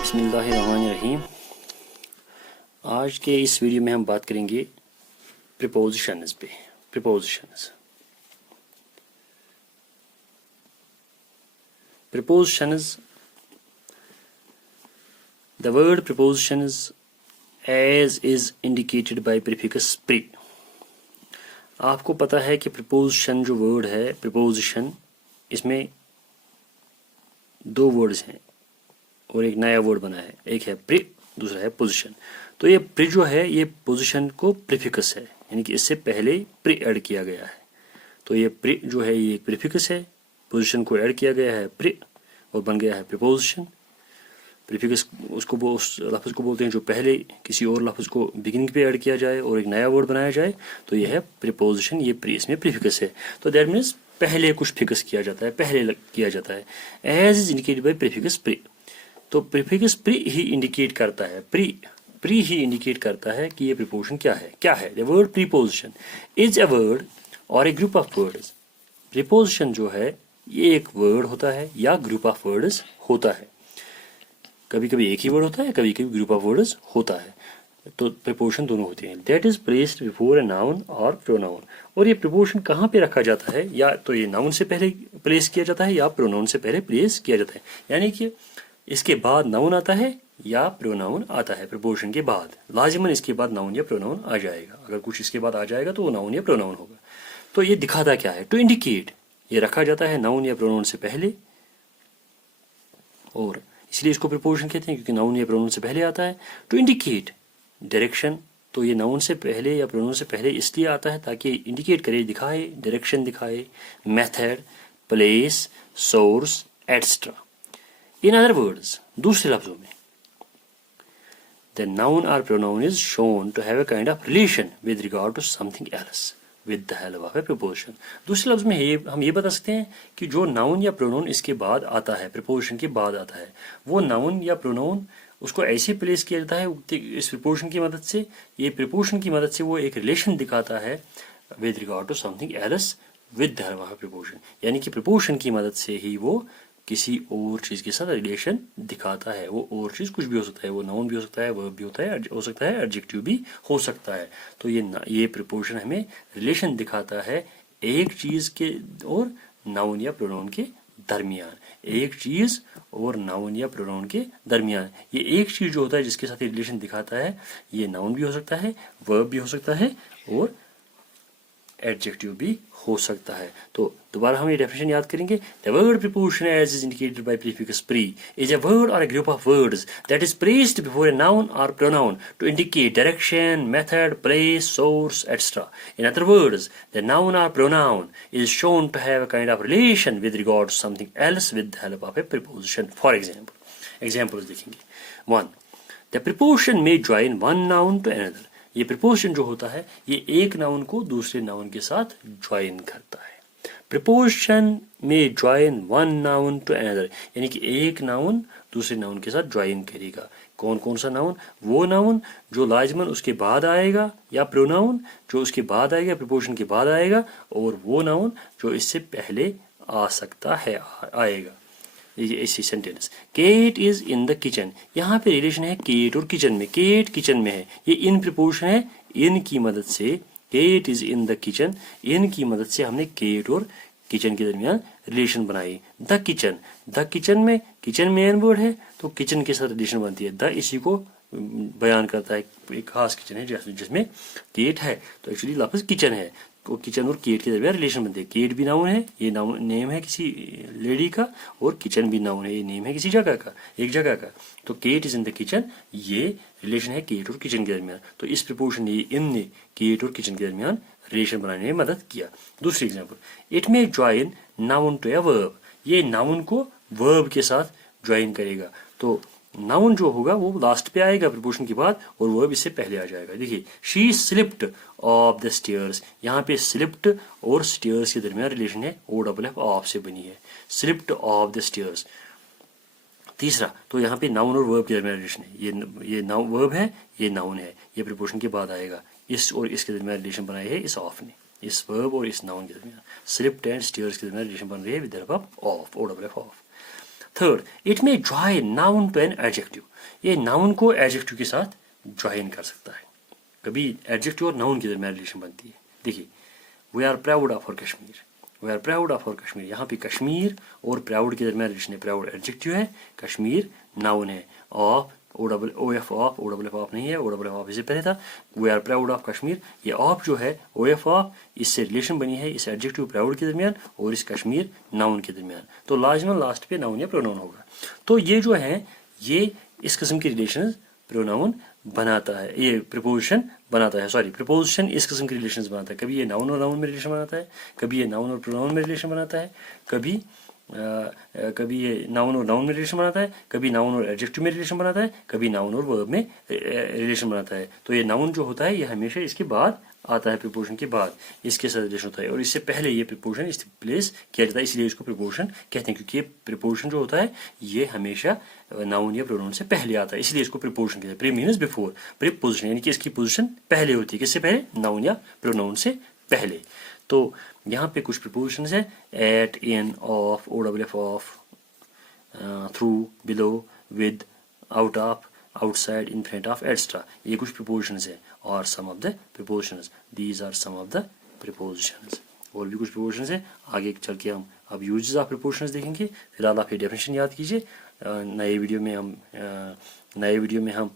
बिस्मिल्लाहिर्रहमानिर्रहीम। आज के इस वीडियो में हम बात करेंगे प्रीपोजिशंस पे। Prepositions prepositions the word prepositions as is indicated by prefix pre. आपको पता है कि प्रीपोजिशन जो वर्ड है, प्रीपोजिशन, इसमें दो वर्ड्स हैं और एक नया वर्ड बना है। एक है प्री, दूसरा है पोजीशन। तो ये प्री जो है ये पोजीशन को प्रीफिक्स है, यानी कि इससे पहले प्री ऐड किया गया है। तो ये प्री जो है ये प्रीफिक्स है, पोजीशन को ऐड किया गया है प्री और बन गया है प्रीपोजिशन। प्रीफिक्स उसको उस लफ्ज़ को बोलते हैं जो पहले किसी और लफ्ज़ को बिगिनिंग पे ऐड किया जाए और एक नया वर्ड बनाया जाए, तो ये है प्रीपोजिशन। ये प्री इसमें प्रीफिक्स है। तो दैट मीन्स पहले कुछ फिक्स किया जाता है, पहले किया जाता है। As is indicated by prefix pre. तो प्रीफिक्स प्री ही इंडिकेट करता है, प्री ही इंडिकेट करता है कि ये प्रीपोजिशन क्या है। The word preposition is a word और ए ग्रुप ऑफ वर्ड्स। प्रीपोजिशन जो है ये एक वर्ड होता है या ग्रुप ऑफ वर्ड्स होता है। कभी कभी एक ही वर्ड होता है, कभी कभी ग्रुप ऑफ वर्ड्स होता है। तो प्रीपोजिशन दोनों होते हैं। That is placed before a noun or pronoun. और ये प्रीपोजिशन कहाँ पे रखा जाता है? या तो ये नाउन से पहले प्लेस किया जाता है या प्रोनाउन से पहले प्लेस किया जाता है। यानी कि इसके बाद नाउन आता है या प्रोनाउन आता है। प्रीपोजिशन के बाद लाजिमन इसके बाद नाउन या प्रोनाउन आ जाएगा। अगर कुछ इसके बाद आ जाएगा तो वो नाउन या प्रोनाउन होगा। तो ये दिखाता क्या है? To indicate. ये रखा जाता है नाउन या प्रोनाउन से पहले, और इसलिए इसको प्रीपोजिशन कहते हैं क्योंकि नाउन या प्रोनाउन से पहले आता है। To indicate direction. तो ये नाउन से पहले या प्रोनाउन से पहले इसलिए आता है ताकि इंडिकेट करे, दिखाए, डायरेक्शन दिखाए। Method, place, source, etcetera. In other words, दूसरे लफ्जों में, the noun or pronoun is shown to have a kind of relation with regard to something else with the help of a preposition। दूसरे लफ्ज में हम ये बता सकते हैं कि जो नाउन या प्रोनाउन इसके बाद आता है, प्रीपोजिशन के बाद आता है, वो नाउन या प्रोनाउन उसको ऐसे प्लेस किया जाता है इस प्रीपोजिशन की मदद से। ये प्रीपोजिशन की मदद से वो एक रिलेशन दिखाता है with regard to something else with the help of preposition. यानी कि प्रीपोजिशन की मदद से ही वो किसी और चीज़ के साथ रिलेशन दिखाता है। वो और चीज़ कुछ भी हो सकता है, वो नाउन भी हो सकता है, वर्ब भी होता है, हो सकता है, एडजेक्टिव भी हो सकता है। तो ये प्रीपोजिशन हमें रिलेशन दिखाता है एक चीज़ के और नाउन या प्रोनाउन के दरमियान। एक चीज़ और नाउन या प्रोनाउन के दरमियान ये एक चीज़ जो होता है जिसके साथ रिलेशन दिखाता है, ये नाउन भी हो सकता है, वर्ब भी हो सकता है और एडजेक्टिव भी हो सकता है। तो दोबारा हम ये डेफिनेशन याद करेंगे। The word preposition as is indicated by prefix pre is a word or a group of words that is placed before a noun or pronoun to indicate direction, method, place, source, etcetera. In other words, the noun or pronoun is shown to have a kind of relation with regard to something else with the help of a preposition. For examples देखेंगे। 1. The preposition may join one noun to another. ये preposition जो होता है ये एक noun को दूसरे noun के साथ ज्वाइन करता है। प्रीपोजिशन में join one noun to another, यानी कि एक नाउन दूसरे नाउन के साथ ज्वाइन करेगा। कौन कौन सा नाउन? वो नाउन जो लाजमन उसके बाद आएगा या प्रोनाउन जो उसके बाद आएगा, प्रीपोजिशन के बाद आएगा, और वो नाउन जो इससे पहले आ सकता है, आएगा। इसी sentence cat is in the kitchen, यहाँ पे रिलेशन है केट और किचन में। केट किचन में है, ये इन प्रीपोजिशन है। इन की मदद से Kate is in the kitchen, इन की मदद से हमने केट और किचन के दरमियान रिलेशन बनाई। द किचन में किचन मेन वर्ड है तो किचन के साथ रिलेशन बनती है। द इसी को बयान करता है, एक खास किचन है जिसमें केट है, तो एक्चुअली लफ्ज किचन है। तो किचन और केट के दरमियान रिलेशन बनते हैं। केट भी नाउन है, ये नाउन नेम है किसी लेडी का, और किचन भी नाउन है, ये नेम है किसी जगह का, एक जगह का। तो cat is in the kitchen, ये रिलेशन है केट और किचन के दरमियान। तो इस प्रीपोजिशन ने, इन ने केट और किचन के दरमियान रिलेशन बनाने में मदद किया। दूसरी example, it may join noun to a verb. ये नाउन को वर्ब के साथ ज्वाइन करेगा। तो नाउन जो होगा वो लास्ट पे आएगा प्रीपोजिशन के बाद, और वर्ब इससे पहले आ जाएगा। देखिए, she slipped of the stairs, यहाँ पे स्लिप्ड और स्टेयर्स के दरमियान रिलेशन है, ओ डबल एफ ऑफ से बनी है, स्लिप्ड ऑफ द स्टेयर्स। तीसरा, तो यहाँ पे नाउन और वर्ब के दरमियान रिलेशन है। ये नाउन वर्ब है, ये नाउन है, ये प्रीपोजिशन के बाद आएगा। इस और इसके दरमियान रिलेशन बनाई है इस ऑफ ने, इस वर्ब और इस नाउन के दरमियान। स्लिप्ड एंड स्टेयर्स के दरमियान रिलेशन बन रही है with the help of, O double F of. Third, it में join noun to an adjective, ये नाउन को एडजेक्टिव के साथ ज्वाइन कर सकता है। कभी एडजेक्टिव और नाउन के दरमियान रिलेशन बनती है। देखिए, we are proud of our Kashmir, we are proud of our Kashmir, यहाँ पे कश्मीर और प्राउड के दरमियान रिलेशन है। प्राउड एडजेक्टिव है, कश्मीर नाउन है। ऑफ ओ एफ ऑफ नहीं है, ओ डबल एफ ऑफ इससे पहले था। We are proud of Kashmir, ये ऑफ जो है ओ एफ ऑफ, इससे रिलेशन बनी है इस एडजेक्टिव प्राउड के दरमियान और इस कश्मीर नाउन के दरमियान। तो लाजमन लास्ट पे नाउन या प्रोनाउन होगा। तो ये जो है ये इस किस्म की रिलेशन प्रोनाउन बनाता है, ये प्रिपोजिशन बनाता है। सॉरी, प्रिपोजिशन इस किस्म की रिलेशंस बनाता है। कभी ये नाउन और नाउन में रिलेशन बनाता है, कभी ये नाउन और प्रोनाउन में रिलेशन बनाता है, कभी ये नाउन और नाउन में रिलेशन बनाता है, कभी नाउन और एडजेक्टिव में रिलेशन बनाता है, कभी नाउन और वर्ब में रिलेशन बनाता है। तो ये नाउन जो होता है ये हमेशा इसके बाद आता है, प्रिपोजिशन के बाद इसके साथ रिलेशन होता है, और इससे पहले ये प्रिपोजिशन इस प्लेस किया जाता है, इसलिए इसको प्रिपोजिशन कहते हैं, क्योंकि ये प्रिपोजिशन जो होता है ये हमेशा नाउन या प्रोनाउन से पहले आता है, इसलिए इसको प्रिपोजिशन कहते हैं। प्री मीन्स बिफोर, प्रीपोजिशन यानी कि इसकी पोजिशन पहले होती है, किससे पहले? नाउन या प्रोनाउन से पहले। तो यहाँ पे कुछ प्रिपोजिशन है, at, in, of, O double F of, through, below, with, out of, outside, in front of, extra, ये कुछ प्रिपोजिशंस है। और some of the prepositions, these are some of the prepositions. और भी कुछ प्रिपोजिशंस है, आगे चल के हम अब यूजेस ऑफ प्रिपोजिशंस देखेंगे। फिलहाल आप ये डेफिनेशन याद कीजिए। नए वीडियो में हम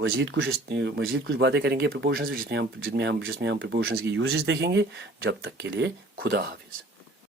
मजीद कुछ बातें करेंगे प्रिपोजिशंस, जिसमें हम प्रिपोजिशंस की यूजेस देखेंगे। जब तक के लिए खुदा हाफिज़।